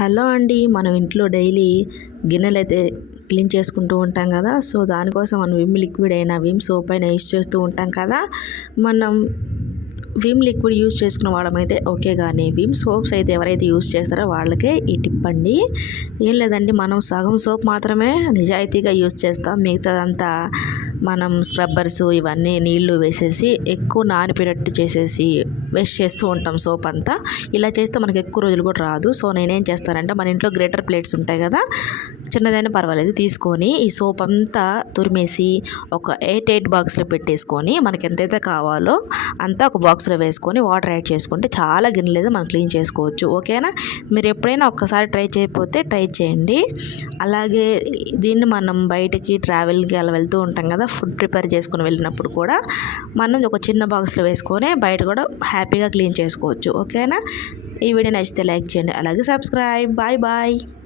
Hello అండి మనం ఇంట్లో డైలీ గిన్నెలు అయితే క్లీన్ చేసుకుంటూ ఉంటాం కదా సో దానికోసం మనం విమ్ లిక్విడ్ అయినా విమ్ సోప్ అయినా యూస్ చేస్తూ ఉంటాం కదా. మనం విమ్ లిక్విడ్ యూజ్ చేసుకున్న వాళ్ళమైతే ఓకే కానీ విమ్ సోప్స్ అయితే ఎవరైతే యూజ్ చేస్తారో వాళ్ళకే ఈ టిప్ అండి. ఏం లేదండి మనం సగం సోప్ మాత్రమే నిజాయితీగా యూజ్ చేస్తాం. మిగతాదంతా మనం స్క్రబ్బర్స్ ఇవన్నీ నీళ్ళు వేసేసి ఎక్కువ నానిపోయినట్టు చేసేసి వేస్ట్ చేస్తూ ఉంటాం సోప్ అంతా. ఇలా చేస్తే మనకు ఎక్కువ రోజులు కూడా రాదు. సో నేనేం చేస్తానంటే మన ఇంట్లో గ్రేటర్ ప్లేట్స్ ఉంటాయి కదా చిన్నదైనా పర్వాలేదు. తీసుకొని ఈ సోప్ అంతా తురిమేసి ఒక ఎయిట్ ఎయిట్ బాక్స్లో పెట్టేసుకొని మనకి ఎంతైతే కావాలో అంతా ఒక బాక్స్లో వేసుకొని వాటర్ యాడ్ చేసుకుంటే చాలా గిన్నెలేదు మనం క్లీన్ చేసుకోవచ్చు. ఓకేనా? మీరు ఎప్పుడైనా ఒక్కసారి ట్రై చేయకపోతే ట్రై చేయండి. అలాగే దీన్ని మనం బయటకి ట్రావెల్కి అలా వెళ్తూ ఉంటాం కదా ఫుడ్ ప్రిపేర్ చేసుకుని వెళ్ళినప్పుడు కూడా మనం ఒక చిన్న బాక్స్లో వేసుకొని బయట కూడా హ్యాపీగా క్లీన్ చేసుకోవచ్చు. ఓకేనా? ఈ వీడియో నచ్చితే లైక్ చేయండి. అలాగే సబ్స్క్రైబ్. Bye bye.